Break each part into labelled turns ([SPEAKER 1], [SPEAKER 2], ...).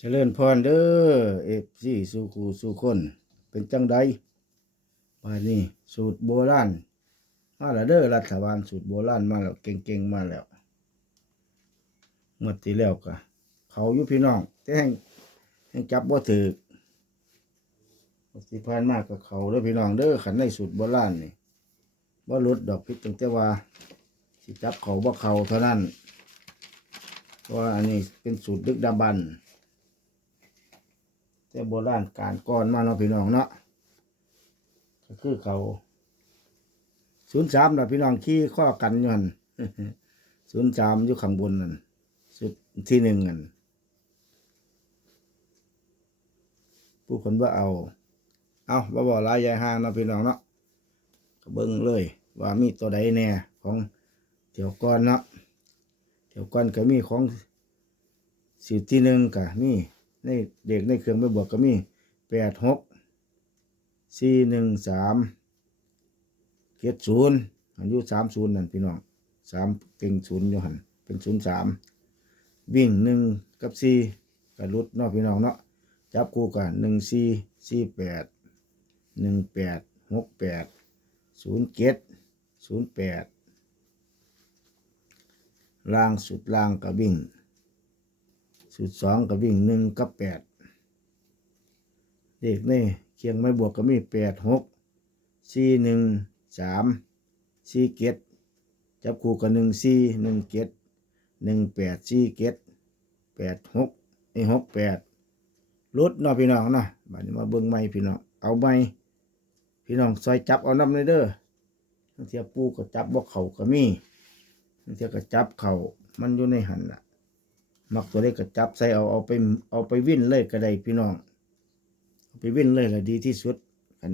[SPEAKER 1] เจริญพรเด้อเอฟซีสู่คูสู่คน เป็นจังใดมานี่สูตรโบราณมาแล้วเด้อรัฐบาลสูตรโบราณมาแล้วเก่งๆมาแล้วหมดที่แล้วก็เขาอยู่พี่น้องแต่แห่งแห่งจับบ่าถือกหมดที่ผ่านมาก็เขาเด้อพี่น้องเด้อขันในสูตรโบราณนี่บ่าลดดอกพิษตั้งแต่ว่าสิจับเขาบ่เขาเท่านั้นเพราะว่าอันนี้เป็นสูตรดึกดำบรรพ์ แต่โบราณการก่อนมาเนาะพี่น้องเนาะก็คือเขาศูนย์สามนะพี่น้องขี่ข้อกันยู่หันศูนย์สามอยู่ข้างบนนั่นสุดที่หนึ่งนั่นผู้คนว่าเอา เอาบ่บอกลายยายห้างเนาะพี่น้องเนาะกเบิ่งเลย ว่ามีตัวใดแน่ของเถียวก้อนเนาะเถียวก้อนก็มีของสิบที่หนึ่งก็มี ในเด็กในเครื่องไปบวกก็มีแปดหกสี่หนึ่งสามเจ็ดศูนย์อายุสามศูนย์นั่นพี่น้องสามเป็นศูนย์อยู่หันเป็นศูนย์สามวิ่งหนึ่งกับสี่กับรุดเนาะพี่น้องเนาะจับคู่กันหนึ่งสี่สี่แปดหนึ่งแปดหกแปดศูนย์เจ็ดศูนย์แปดล่างสุดล่างกับวิ่ง สูตรสองก็วิ่งหนึ่งกับแปดเด็กนี่เคียงไม่บวกก็มีแปดหกสี่หนึ่งสามสี่เกตจับคู่กับหนึ่งสี่หนึ่งเกตหนึ่งแปดสี่เกตแปดหกไอหกแปดลดเนาะพี่น้องเนาะบัดนี้มาเบิ่งไม่พี่น้องเอาไม่พี่น้องซอยจับเอาน้ำเลยเด้อทั้งเทียปูก็จับบ่เข่าก็มีทั้งเทียก็จับเข่ามันอยู่ในหันล่ะ มักตัวเล็กก็จับใส่เอาเอาไปเอาไปวิ่นเลยก็ได้พี่น้องเอาไปวิ่นเลยละดีที่สุดขัน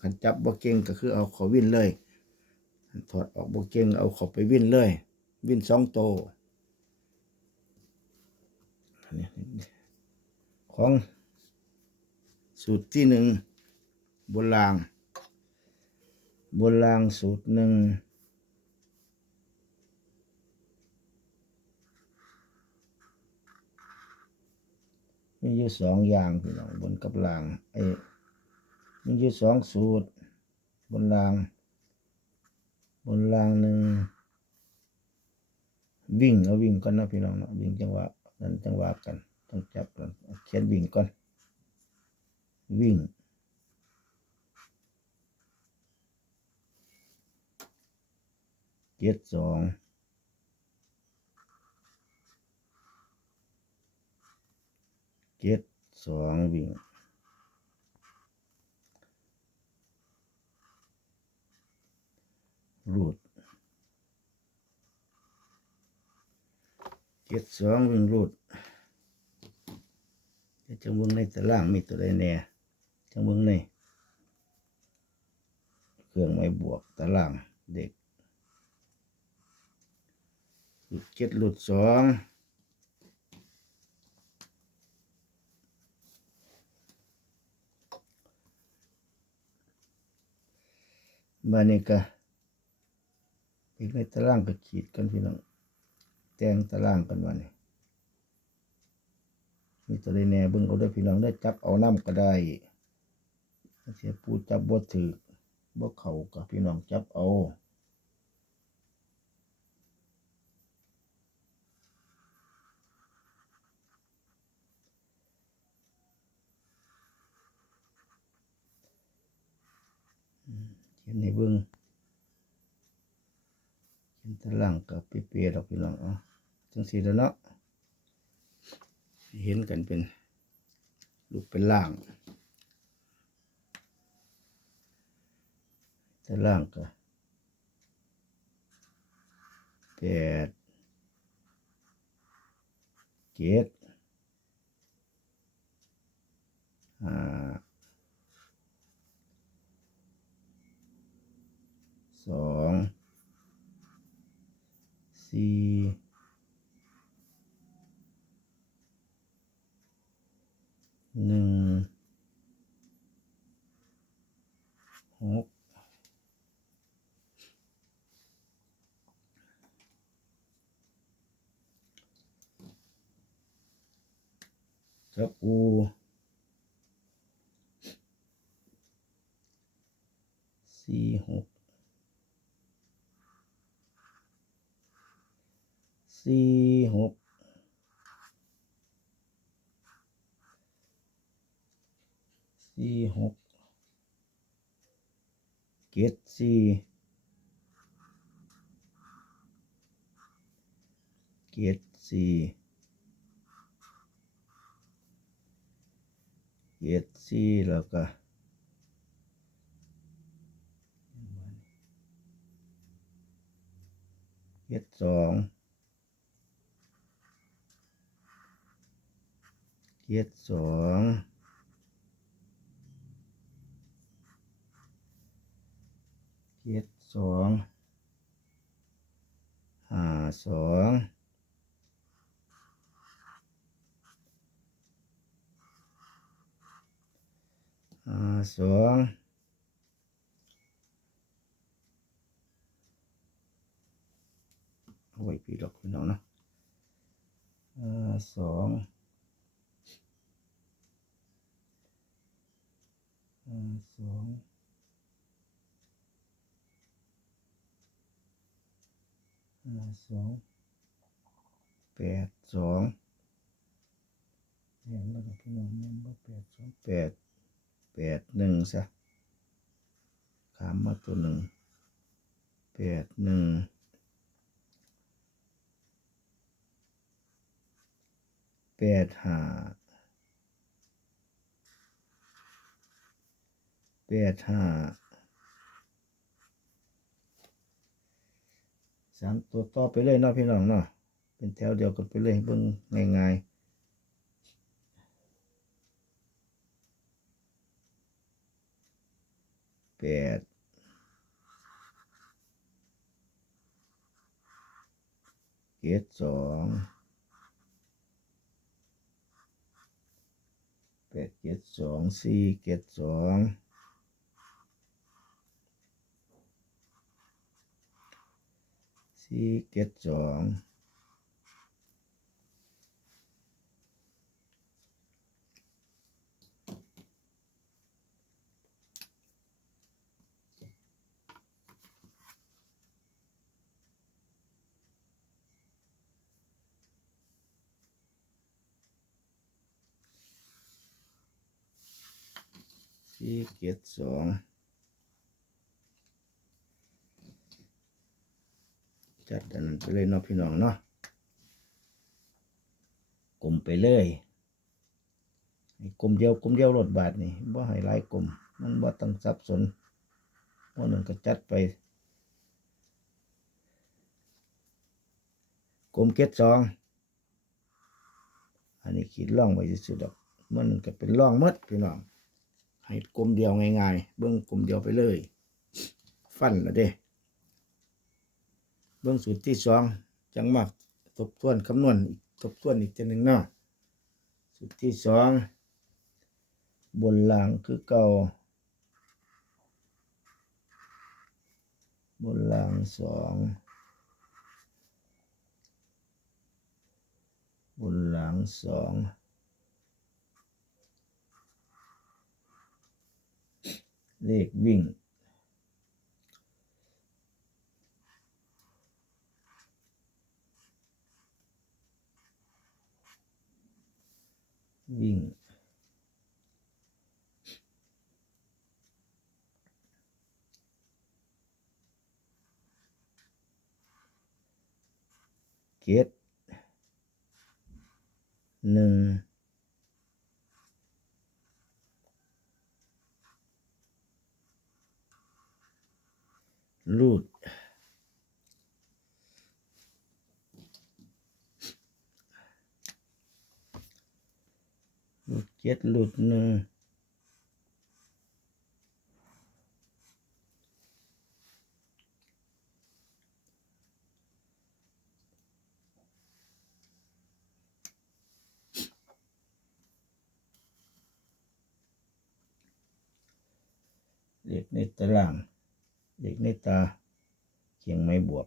[SPEAKER 1] ขันจับบ่เก่งก็คือเอาเขาวิ่นเลยถอดออกบ่เก่งเอาเขาไปวิ่นเลย วิ่นสองโตของสูตรที่หนึ่งบนราง บนรางสูตรหนึ่ง มีอยู่สองอย่างพี่น้องบนกับล่างไอ้มีอยู่สองสูตร บนล่าง บนล่างหนึ่งวิ่งเอาวิ่งก่อนนะพี่น้องเนาะวิ่งจังหวะนั้นจังหวะกัน ต้องจับกันเขียนวิ่งก่อน วิ่ง เจ็ดสอง เจ็ดสองวิ่งรูดเจ็ดสองวิ่งรูดเดี๋ยวจังเบิ่งในตารางมีตัวใดแน่จังเบิ่งในเครื่องไม้บวกตารางเด็กรูดเจ็ดรูดสอง มานี่ก็อีกในตารางก็ขีดกันพี่น้องแจงตารางกันวันนี้มีตัวใดแน่เบิ่งเอาได้พี่น้องได้จับเอาน้ำก็ได้เสียปูจับบ่ถือบ่เข่ากับพี่น้องจับเอาเขียนในเบิ่ง เขียนตารางกับเปียๆดอกพี่น้องอะจังสีแล้วเนาะเห็นกันเป็นรูปเป็นล่างแต่ล่างก็แปดเจ็ดห้าสอง สี่หนึ่งหกจับอู สี่หกสี่หกสี่หกเจ็ดสี่เจ็ดสี่เจ็ดสี่แล้วก็เจ็ดสอง เจ็ดสองเจ็ดสองห้าสองห้าสองเอาไว้พี่ดอกพี่น้องเนาะห้าสองห้า สองห้าสองแปดสองเรียนแล้วกับพี่น้องเรียนว่าแปดสองแปดแปดหนึ่งซะขามมาตัวหนึ่งแปดหนึ่งแปดห้า ปดห้าสามตัวต่อไปเลยเนาะพี่น้องเนาะเป็นแถวเดียวกันไปเลยเบิ่งง่ายๆแปดเจ็ดสองแปดเจ็ดสองสี่เจ็ดสอง สี่เจ็ดสองสี่เจ็ดสอง จัดอันนั้นไปเลยเนาะพี่น้องเนาะกลมไปเลยกลมเดียวกลมเดียวรถบาทนี่บ่ให้หลายกลมมันบ่ต้องสับสนวันนั้นก็จัดไปกลมเก็ดสองอันนี้ขีดล่องไว้สุดดอกมันก็เป็นล่องมดพี่น้องให้กลมเดียวง่ายๆ เบิ้งกลมเดียวไปเลย ฟันละเด้ เบิ้งสูตรที่สองจังมักทบทวนคำนวณอีกทบทวนอีกทีหนึ่งเนาะสูตรที่สองบนล่างคือเก่า บนล่างสองบนหล่างสองเลขวิ่ง วิ่ง เจ็ดหนึ่งรูด รูดเจ็ดรูดหนึ่งเลขในตาราง เด็กในตาเคียงไม้บวก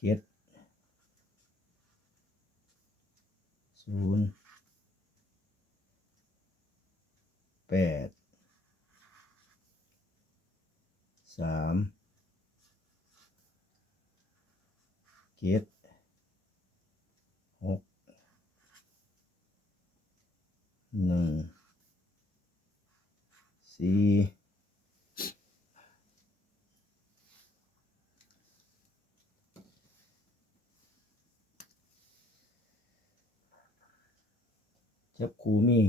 [SPEAKER 1] เจ็ดศูนย์แปดสาม เจ็ดหกหนึ่งสี่จับคูมี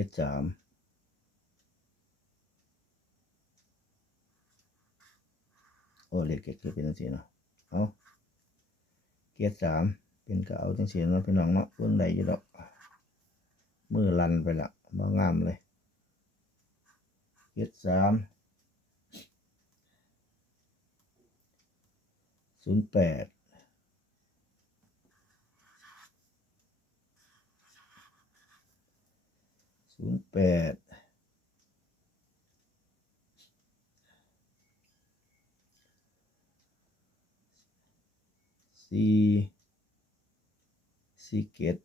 [SPEAKER 1] เกียรสามโอ้เลขเกียรคือเป็นจังซี่เนาะเอาเกียรสามเป็นก็เอาจังซี่เนาะพี่น้องเนาะเบิ่งได้อยู่ดอกมือลันไปละบ่งามเลยเกียรสามศูนย์แปด ศูนย์แปดสี่สี่เกต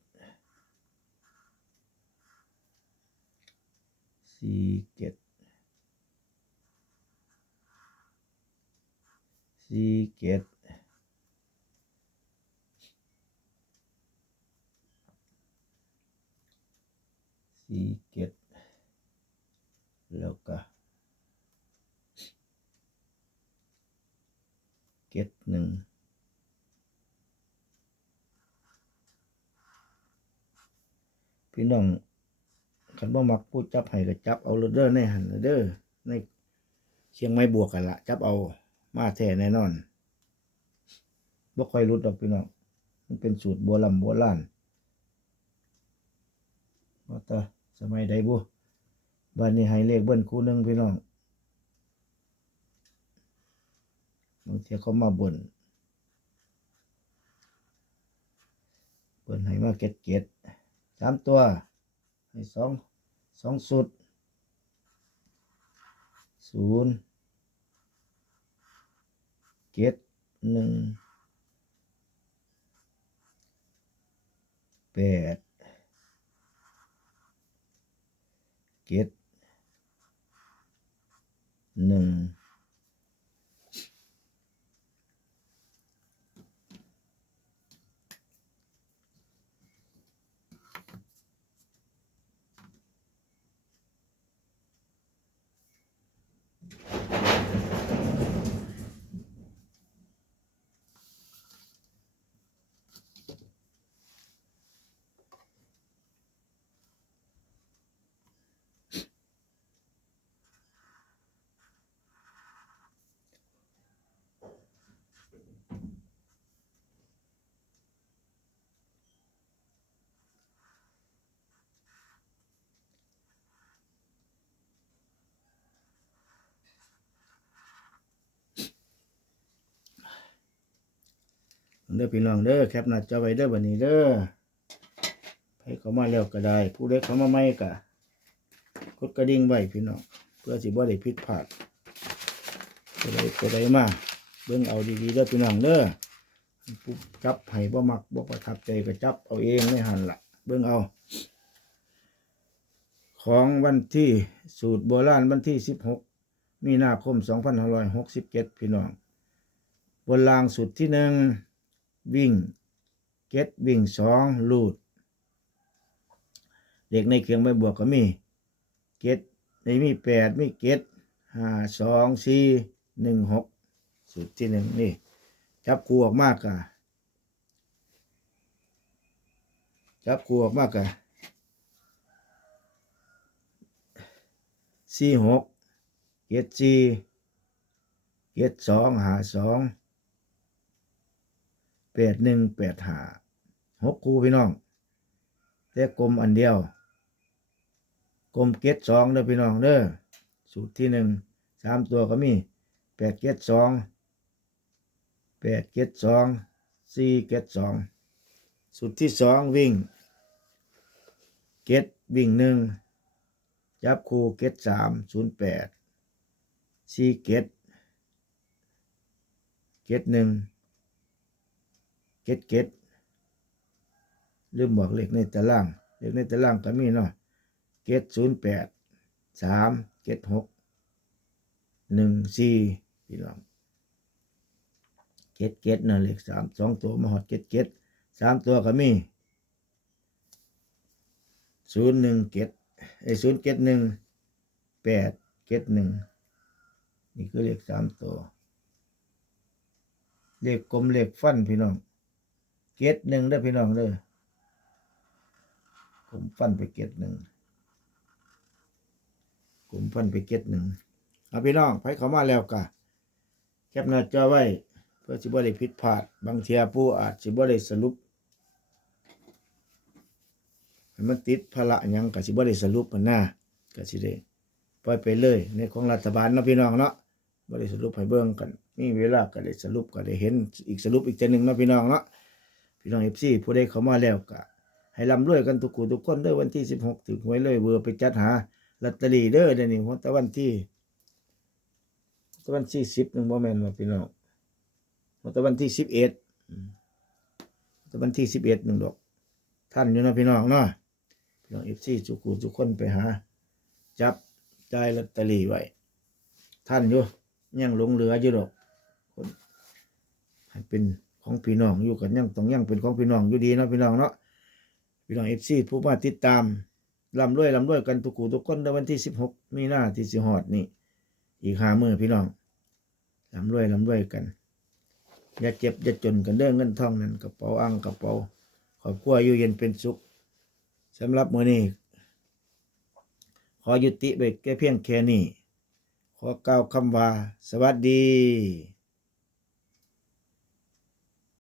[SPEAKER 1] สี่เกตสี่เกตสี่เกต แล้วก็เกตหนึ่งพี่น้องคันบ่มักพูดจับให้ก็จับเอาโลดเด้อในหันเด้อในเชียงไม้บวกกันละจับเอามาแท้แน่นอนบ่ค่อยรุดดอกพี่น้องมันเป็นสูตรโบราณโบราณว่าแต่สมัยใดบุ บ้านนี้ให้เลขเบิ้นคู่หนึ่งพี่น้องบางทีเขามาบ่นเบิ้นให้มาเก็ดเก็ดสามตัว ให้สองสองสุดศูนย์เจ็ดหนึ่งแปดเจ็ด ห เด้อพี่น้องเด้อแคปหน้าจอไว้เด้อบัดนี้เด้อให้เขามาแล้วก็ได้ ผู้ใดเขามาใหม่ก็กดกระดิ่งไว้พี่น้องเพื่อสิบ่ได้ผิดพลาดผู้ใดผู้ใดมาเบิ่งเอาดีๆเด้อพี่น้องเด้อผู้จับให้บ่มักบ่ประทับใจก็จับเอาเองไม่หันละเบิ่งเอา ของวันที่สูตรโบราณวันที่16มีนาคม2567พี่น้องบนรางสุดที่หนึ่ง วิ่งเก็ตวิ่งสองลูดเด็กในเคียงใบบวกก็มีเก็ตในมีแปดมีเก็ตห้าสองสี่หนึ่งหกสุดที่หนึ่งนี่ จับคู่ออกมากะจับคู่ออกมากะสี่หกเก็ตสี่เก็ตสองหาสอง แปดหนึ่งแปดหาหกคู่พี่น้อง แต่กลมอันเดียว กลมเกตสองเด้อพี่น้องเด้อสูตรที่หนึ่งสามตัวก็มีแปดเกตสองแปดเกตสองสี่เกตสองสูตรที่สองวิ่ง เกตวิ่งหนึ่งจับคู่เกตสามศูนย์แปดสี่เกตเกตหนึ่ง เกตเกตลืมบอกเลขในตาราง เลขในตารางก็มีเนาะเกตศูนย์แปดสามเกตหกหนึ่งสี่พี่น้องเกตเกตนั่นเลขสามสองตัวมาหอดเกตเกตสามตัวก็มีศูนย์หนึ่งเกตไอศูนย์เกตหนึ่งแปดเกตหนึ่งนี่คือเลขสามตัว เลขกลมเลขฟันพี่น้อง เกตหนึ่งได้อพี่น้องเด้อผมฟันไปเกตหนึ่งผมฟันไปเกตหนึ่งเอาพี่น้องไปเขามาแล้วกะแคปหน้าจอไว้ เพื่อสิบ่ได้ผิดพลาดบางเทียผู้อาจสิบ่ได้สรุปมันติดภาระยังก็สิบ่ได้สรุปมันหน้าก็สิได้ปล่อยไปเลยในของรัฐบาลเนาะพี่น้องเนาะบ่ได้สรุปให้เบิ่งกันมีเวลาก็ได้สรุปก็ได้เห็นอีกสรุปอีกเทื่อหนึงเนาะพี่น้องเนาะ พี่น้อง FC ผู้ใดเข้ามาแล้วก็ให้ร่ำรวยกันทุกคู่ทุกคนเด้อวันที่16ถึงหวยเลยเบอร์ไปจัดหาลอตเตอรี่เด้อเดี๋ยวนี้แต่วันที่แต่วันที่10นึงบ่แม่นว่าพี่น้องแต่วันที่11อืมแต่วันที่11นึงดอก ท่านอยู่นาะพี่น้องเนาะพี่น้องเอฟซีทุกคนทุกคนไปหา จับจ่ายลอตเตอรี่ไว้ ท่านอยู่ยังหลงเหลืออยู่ดอกคนให้เป็น ของพี่น้องอยู่กันยังต้องยังเป็นของพี่น้องอยู่ดีเนาะพี่น้องเนาะพี่น้องเอฟซีผู้มาติดตามลำรวยลำรวยกันทุกคู่ทุกคนในวันที่สิบหกมีหน้าที่สิฮอดนี่ อีกห้ามือพี่น้องลำรวยลำรวยกัน อย่าเจ็บอย่าจนกันเด้อเงินทองนั่นกระเป๋าอังกระเป๋าครอบครัวอยู่เย็นเป็นสุขสำหรับมื้อนี้ขอยุติไปแค่เพียงแค่นี้ขอกล่าวคำว่า สวัสดี